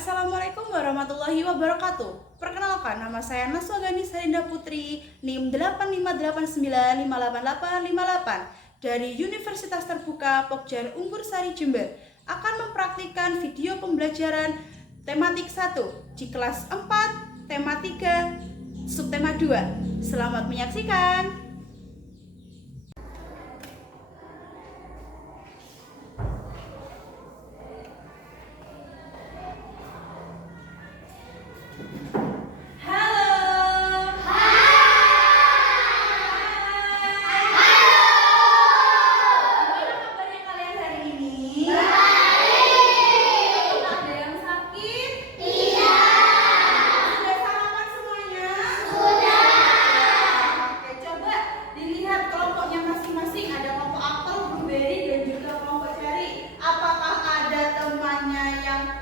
Assalamualaikum warahmatullahi wabarakatuh. Perkenalkan, nama saya Naswa Gani Sarinda Putri, NIM 858958858 dari Universitas Terbuka Pokjar Unggur Sari Jember akan mempraktikkan video pembelajaran tematik 1 di kelas 4, tema 3, subtema 2. Selamat menyaksikan.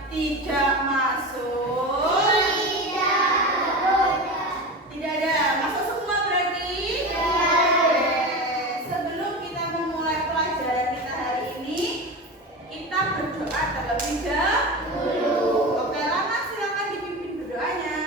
Tidak masuk. Tidak ada. Masuk semua berarti? Sebelum kita memulai pelajaran kita hari ini, kita berdoa terlebih dahulu. Oke, Lana silakan dipimpin berdoanya.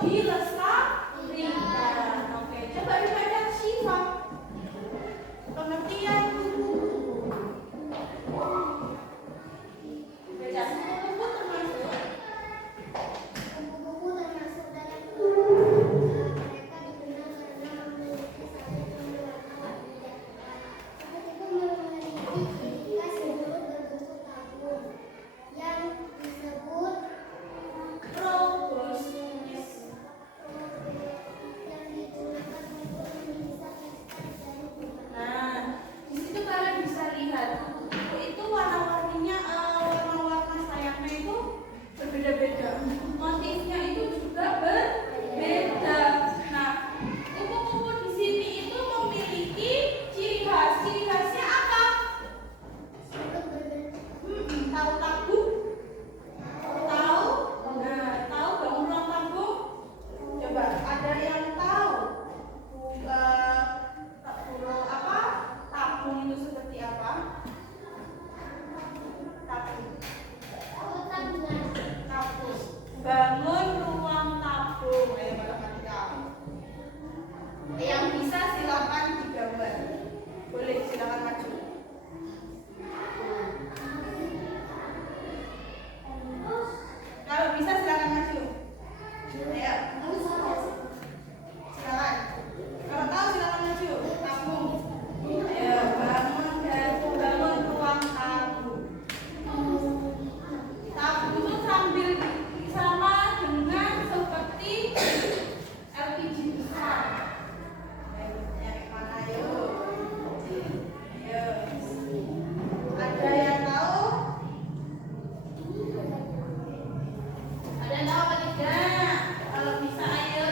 dilestarikan. Oke, coba dibaca Syifa. Pengertian buku. Baca buku termasuk. Buku-buku termasuk dalam kelompok mereka dikenal karena memiliki satu pengetahuan tidak seperti itu memiliki ciri khas mulut berbentuk tabung yang disebut Proboscis. yang digunakan untuk memisah kristal dari bunga. Nah, di situ kalian bisa lihat buku itu warna-warninya, warna-warna sayapnya itu berbeda-beda. Motifnya itu juga berbeda. Nah, kupu-kupu di sini itu memiliki ciri khas. Ciri khasnya apa? Mulut berbentuk Tahu tabung? Tahu? Nah, tahu bangunan tabung? Coba, ada yang tahu? Apa? Tabung itu seperti apa? Tabung. tabungan. Tabung. Bangun ruang tabung. Ayo matematika. Yang bisa silakan digambar. Boleh, silakan maju. Kalau bisa silakan maju. Ayo, silakan. Kalau tahu silakan maju. Tabung. Ayo, bangun ruang tabung. Tabung itu sambil sama dengan seperti LPG besar. Ayo, nyari mana yuk? Ayo. Ada yang tahu? Ada yang tahu apa tidak? Kalau bisa ayo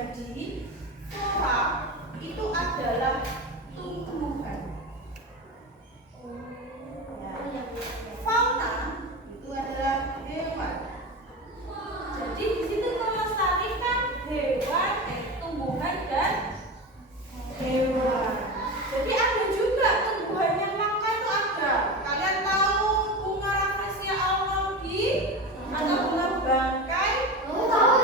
Jadi flora itu adalah tumbuhan. Ya. Fauna itu adalah hewan. Jadi di situ melestarikan hewan, tumbuhan dan hewan. Jadi ada juga tumbuhan yang langka itu ada. Kalian tahu bunga rafflesia almond atau bunga bangkai? Nah,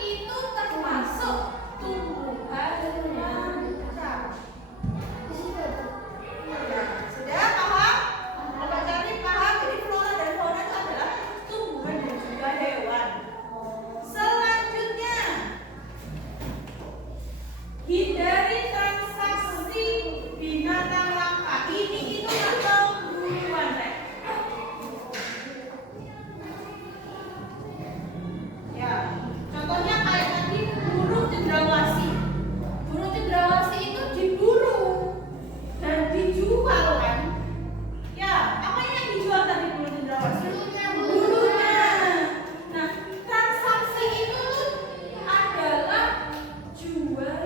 itu termasuk tumbuhan yang langka. Sudah paham? Kalau cari paham, jadi flora dan fauna itu adalah tumbuhan dan juga hewan. Selanjutnya, hindari transaksi binatang langka. Ini itu atau buruan, Rek? Ya, contohnya kayak tadi burung cendrawasih. Burung cendrawasih itu diburu dan dijual kan? Ya, apa yang dijual tadi burung cendrawasih? Bulunya. Nah, transaksi itu adalah jual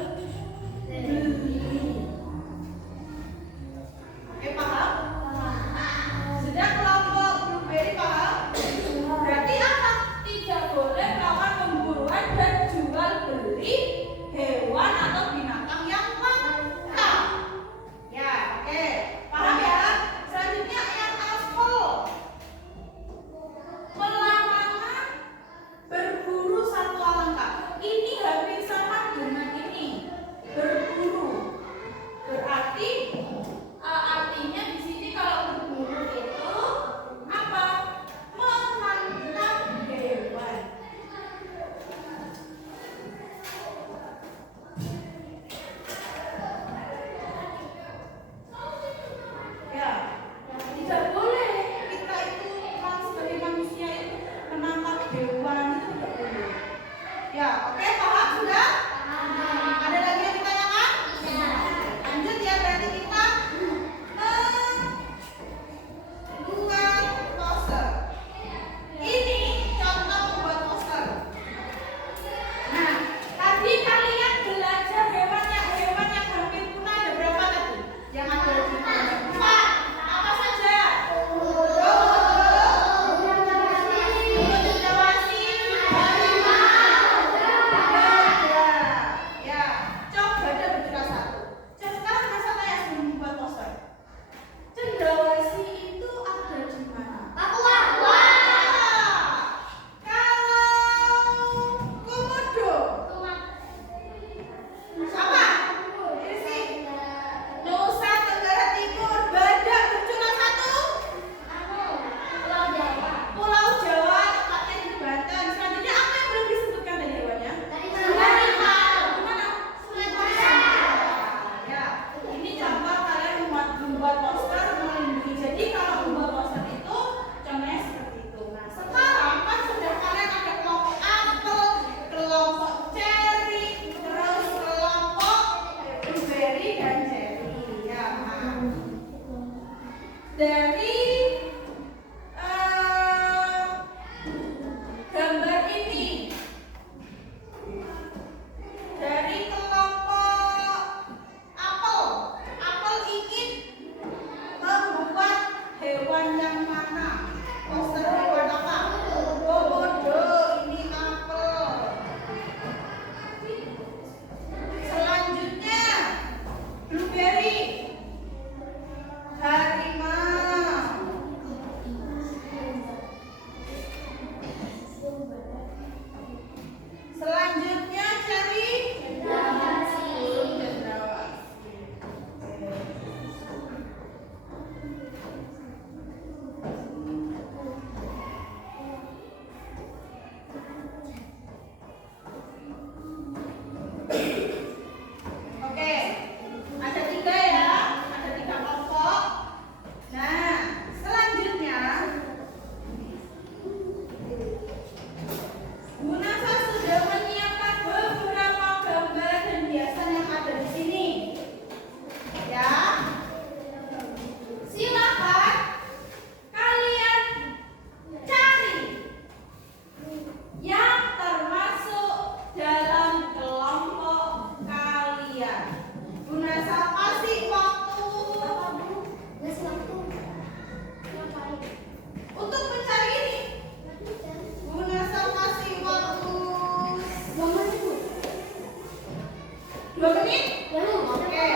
2 menit? Oke.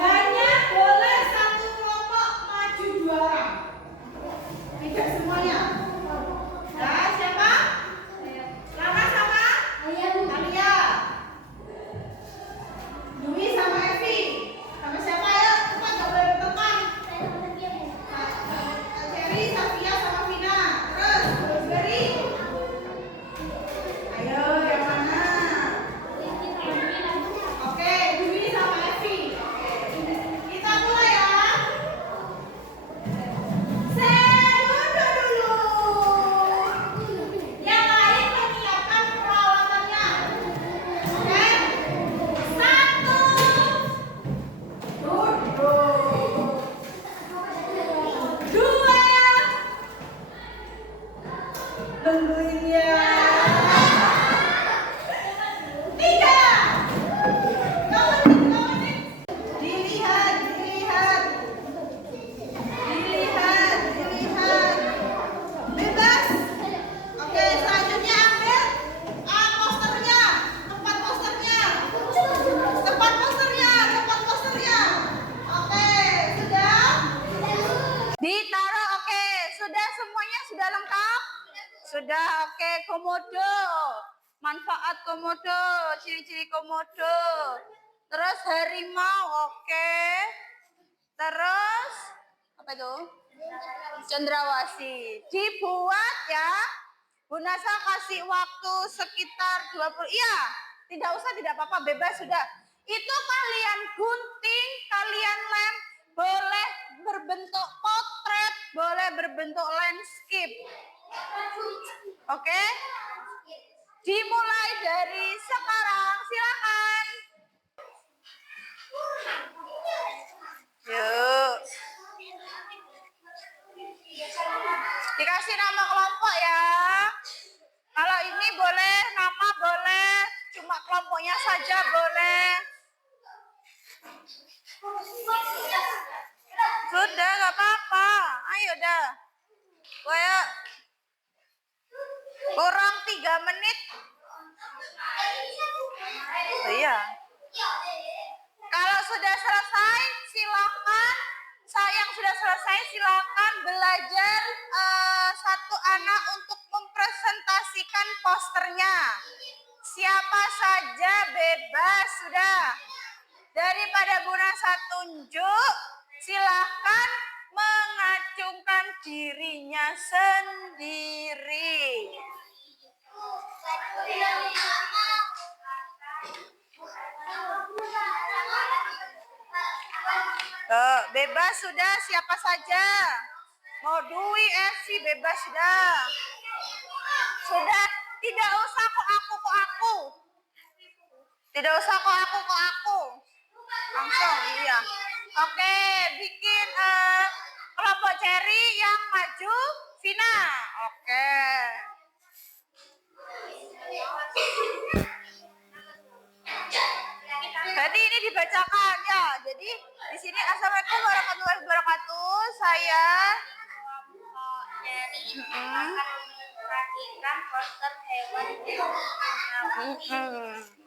Hanya boleh satu kelompok maju 2 orang. Tidak semuanya. Nah, siapa? Lana sama Alia. Dwi sama Evi. Sama siapa ya? Cepat, gak boleh berteman. Cherry, Safia sama Vina. Terus, Beri. Ayo, yang mana? Oke, Dwi sama Evi. Kita mulai ya. Duduk dulu. Yang lain menyiapkan peralatannya. Oke? 1. Duduk. 2. Tungguin ya. 3. Dilihat, dilihat. Dilihat, dilihat. Bebas. Oke, selanjutnya ambil posternya. Tempat posternya. Tempat posternya, tempat posternya. Oke, sudah? Ditaruh, oke. Sudah semuanya sudah lengkap? Sudah, oke. Komodo. Manfaat komodo, ciri-ciri komodo. Terus harimau, oke. Terus apa itu? Cendrawasih. Dibuat ya. Bu Nasa kasih waktu sekitar 20. Iya, tidak usah, tidak apa-apa, bebas sudah. Itu kalian gunting, kalian lem, boleh berbentuk potret, boleh berbentuk landscape. Oke? Dimulai dari sekarang, silakan. Yuk. Dikasih nama kelompok ya. Kalau ini boleh, nama boleh, cuma kelompoknya saja boleh. Sudah, gak apa-apa. Ayo dah. Kayak kurang 3 menit. Oh, iya. Kalau sudah selesai, silakan. Yang sudah selesai, silakan belajar satu anak untuk mempresentasikan posternya. Siapa saja bebas sudah. Daripada Bu Nasa tunjuk, silakan mengacungkan dirinya sendiri. Bebas sudah, siapa saja. Mau Dwi, Evi, bebas sudah. Sudah, tidak usah kok aku. Tidak usah kok aku. Langsung, iya. Oke, bikin kelompok Cherry yang maju, Vina. Oke. Jadi ini dibacakan ya. Jadi di sini Assalamualaikum warahmatullahi wabarakatuh. Saya akan memperhatikan poster hewan.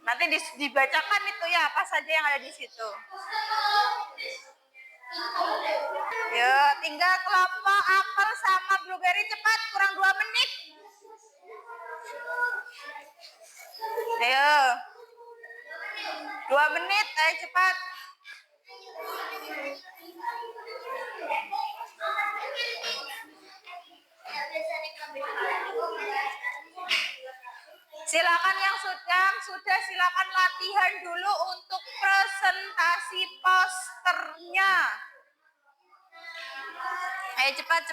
Nanti dibacakan itu ya apa saja yang ada di situ. Ya, tinggal kelompok apel sama blueberry, cepat, kurang 2 menit. Ayo. 2 menit, ayo cepat. Silakan yang sudah silakan latihan dulu untuk presentasi posternya. Ayo cepat.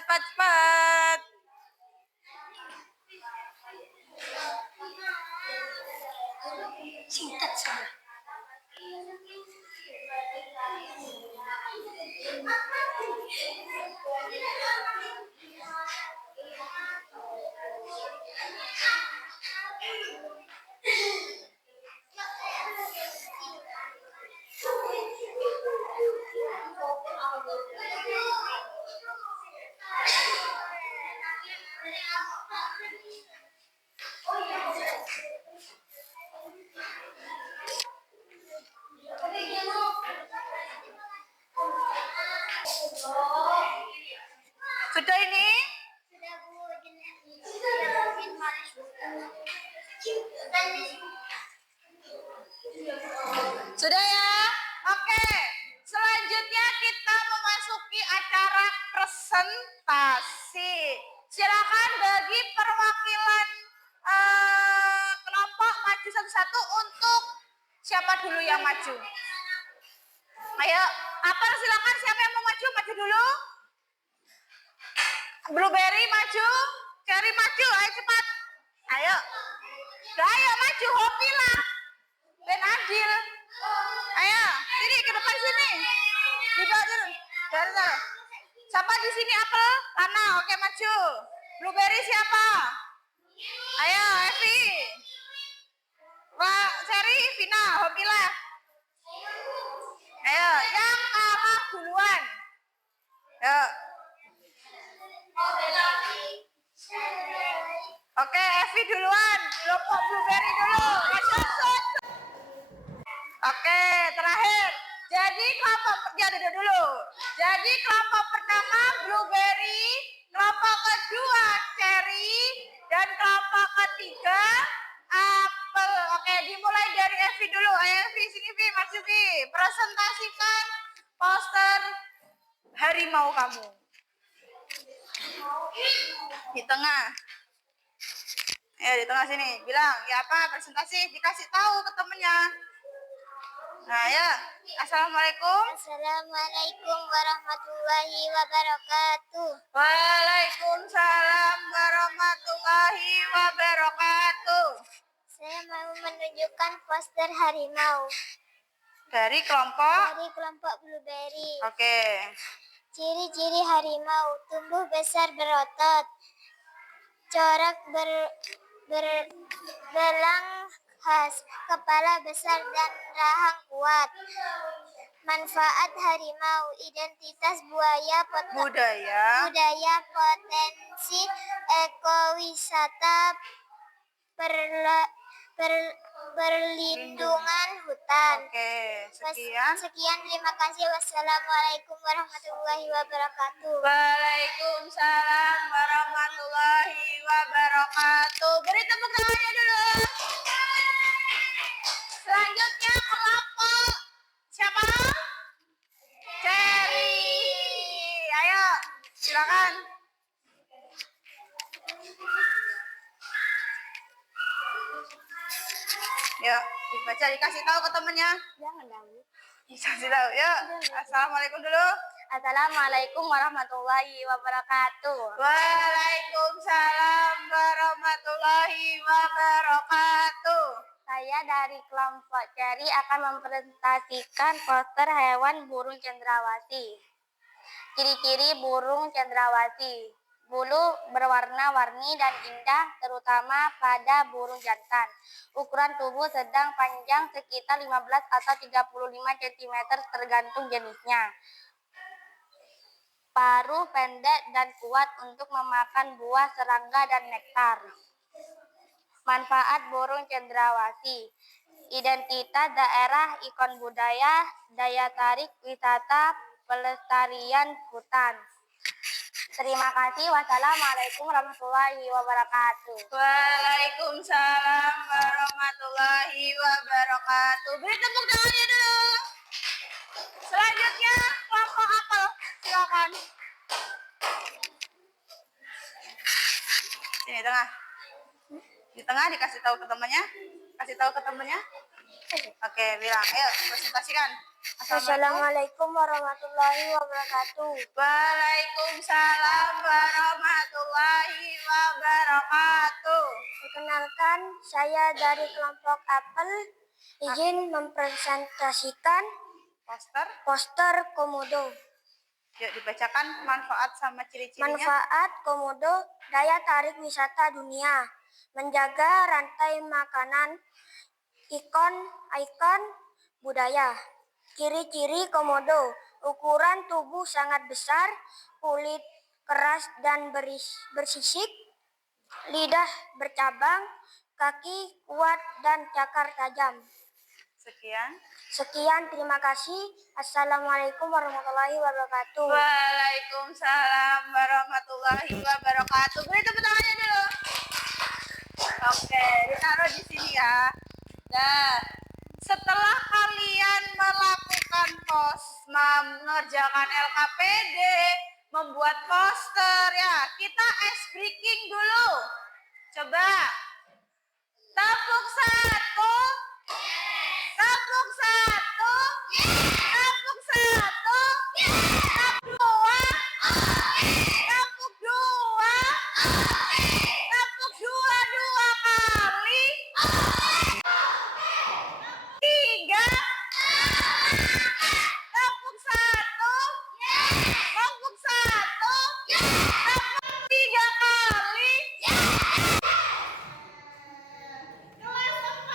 Singkat saja. Sudah ya? Oke. Selanjutnya kita memasuki acara presentasi. Silakan bagi perwakilan kelompok maju satu-satu untuk siapa dulu yang maju. Ayo, apel silakan siapa yang mau maju dulu. Blueberry maju, cherry maju, ayo cepat. Ayo. Ayo maju, hobi lah. Ben Adil. Ayo, sini ke depan sini. Di bawah dulu. Dari. Siapa di sini apel? Lana, oke maju. Blueberry siapa? Ayo, Evi. Wah, Cherry, Vina, hobi lah. Ayo, yang kalah duluan. Ayo. Oke, Evi duluan. Kelompok Blueberry dulu. Oke, terakhir. Jadi kelompok dulu. Jadi kelompok pertama Blueberry, kelompok kedua Cherry, dan kelompok ketiga apel. Oke, dimulai dari Evi dulu. Ayo Evi, sini Vi, maju Vi. Presentasikan poster harimau kamu. Di tengah. Ayo di tengah sini. Bilang, ya apa presentasi? Dikasih tahu ke temennya. Nah ya, Assalamualaikum. Assalamualaikum warahmatullahi wabarakatuh. Waalaikumsalam warahmatullahi wabarakatuh. Saya mau menunjukkan poster harimau Dari kelompok Blueberry. Oke. Ciri-ciri harimau: tumbuh besar berotot, corak belang khas, kepala besar dan rahang kuat. Manfaat harimau: identitas budaya, potensi ekowisata, perlindungan hutan. Oke, sekian. Terima kasih. Wassalamualaikum warahmatullahi wabarakatuh. Waalaikumsalam warahmatullahi wabarakatuh. Beri tepuk tangannya dulu. Selanjutnya kelompok siapa? Cherry. Ayo, silakan. Yuk, dibaca, dikasih tahu ke temennya. Jangan tahu. Dikasih tahu. Yuk, assalamualaikum dulu. Assalamualaikum warahmatullahi wabarakatuh. Waalaikumsalam warahmatullahi wabarakatuh. Saya dari kelompok Cherry akan mempresentasikan poster hewan burung cendrawasih. Ciri-ciri burung cendrawasih: bulu berwarna-warni dan indah, terutama pada burung jantan. Ukuran tubuh sedang, panjang sekitar 15 atau 35 cm tergantung jenisnya. Paruh pendek dan kuat untuk memakan buah, serangga, dan nektar. Manfaat burung cendrawasih: identitas daerah, ikon budaya, daya tarik wisata, pelestarian hutan. Terima kasih. Wassalamualaikum warahmatullahi wabarakatuh. Waalaikumsalam warahmatullahi wabarakatuh. Beri tepuk tangannya dulu. Selanjutnya kelompok apel. Silakan. Sini tengah. Di tengah dikasih tahu ke temannya. Kasih tahu ke temannya. Oke, bilang. Ayo, presentasikan. Assalamualaikum warahmatullahi wabarakatuh. Waalaikumsalam warahmatullahi wabarakatuh. Perkenalkan, saya dari kelompok apel. Izin mempresentasikan poster komodo. Yuk dibacakan manfaat sama ciri-cirinya. Manfaat komodo: daya tarik wisata dunia, menjaga rantai makanan, ikon budaya. Ciri-ciri komodo: ukuran tubuh sangat besar, kulit keras dan bersisik, lidah bercabang, kaki kuat dan cakar tajam. Sekian, terima kasih. Assalamualaikum warahmatullahi wabarakatuh. Waalaikumsalam warahmatullahi wabarakatuh. Beri tepuk tangannya dulu. Oke, ditaruh di sini ya. Nah, setelah kalian mengerjakan LKPD, membuat poster ya. Kita ice breaking dulu. Coba. Tepuk satu. Tepuk satu. Tepuk satu. Tepuk dua. Tepuk dua. Tepuk dua kali. Tiga. Tepuk satu. Tepuk satu. Tepuk tiga kali. Kelas 4.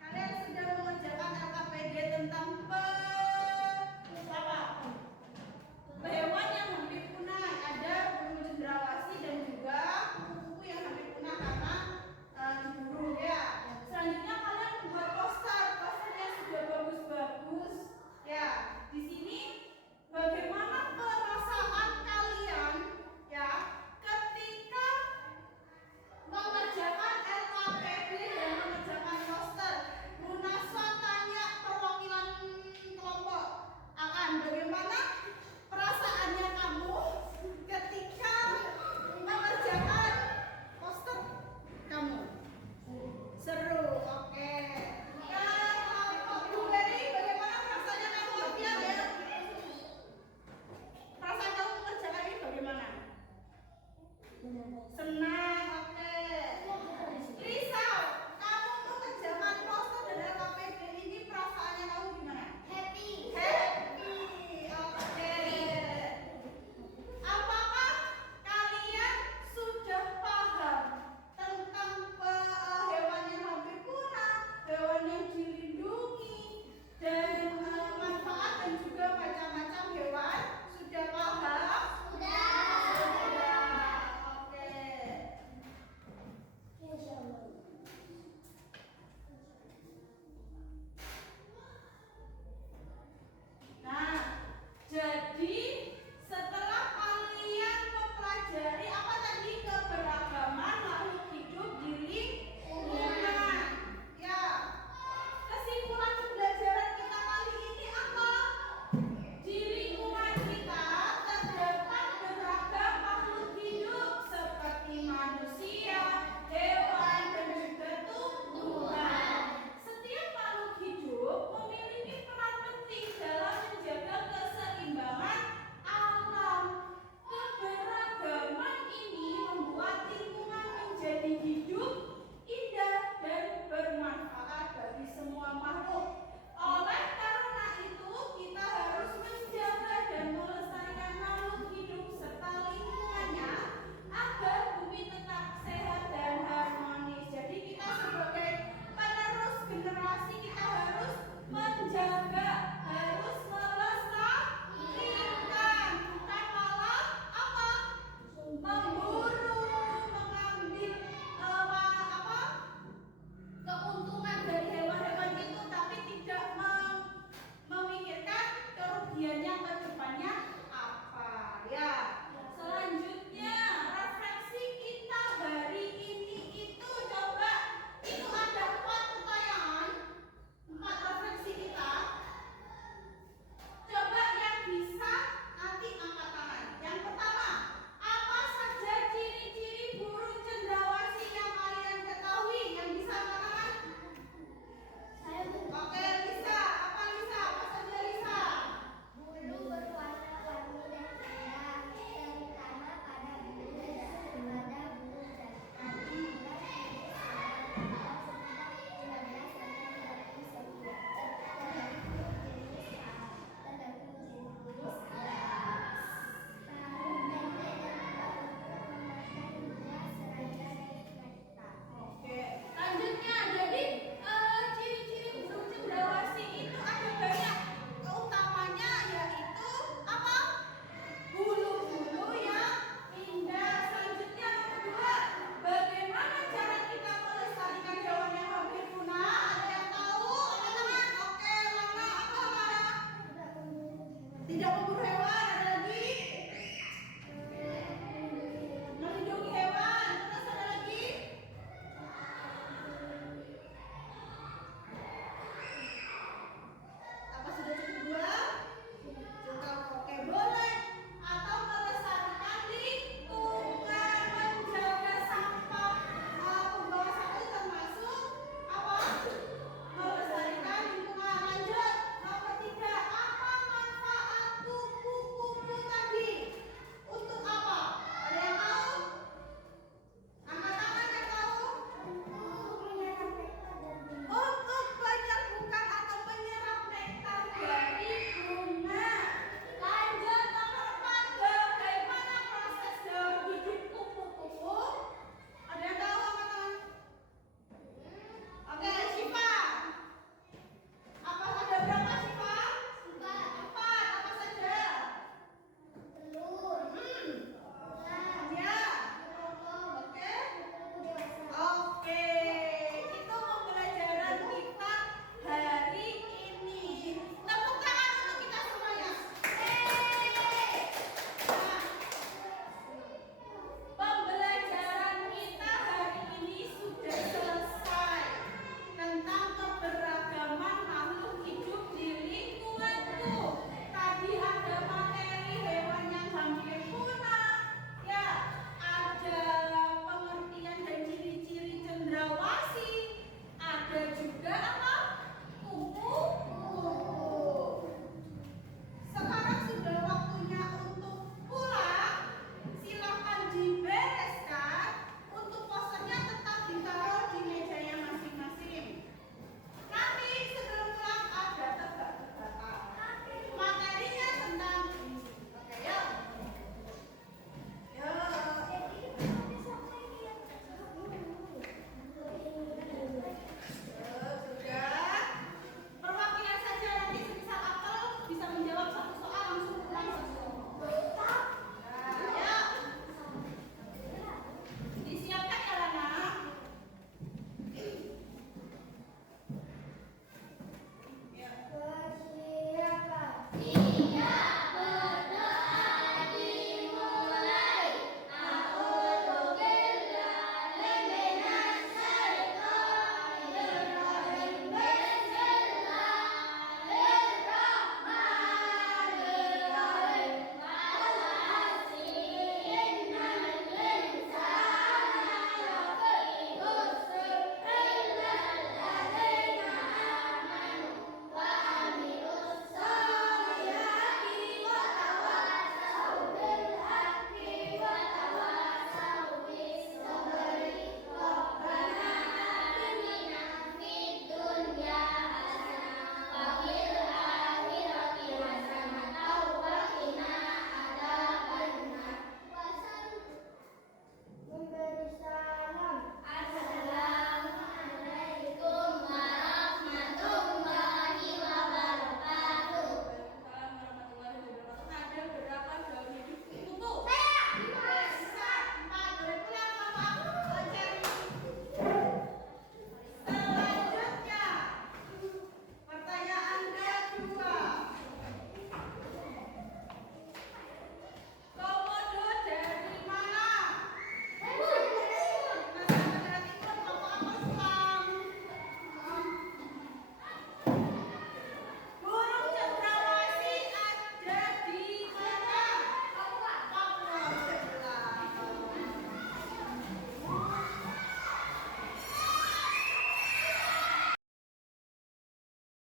Kalian sudah mengerjakan LKPD tentang hewan yang hampir punah. Ada burung cendrawasih dan juga kupu-kupu yang hampir punah karena diburu ya. Selanjutnya kalian membuat poster. Posternya sudah bagus-bagus. Ya, di sini bagaimana perasaan kalian ya ketika mengerjakan LKPD dan mengerjakan poster. Munaswa tanya perwakilan kelompok akan bagaimana perasaannya kamu ketika mengerjakan poster kamu. Seru, oke. Kelompok Bu Heri, bagaimana perasaannya kamu? Latihan ya. Perasaan kamu mengerjakan ini bagaimana? Senang.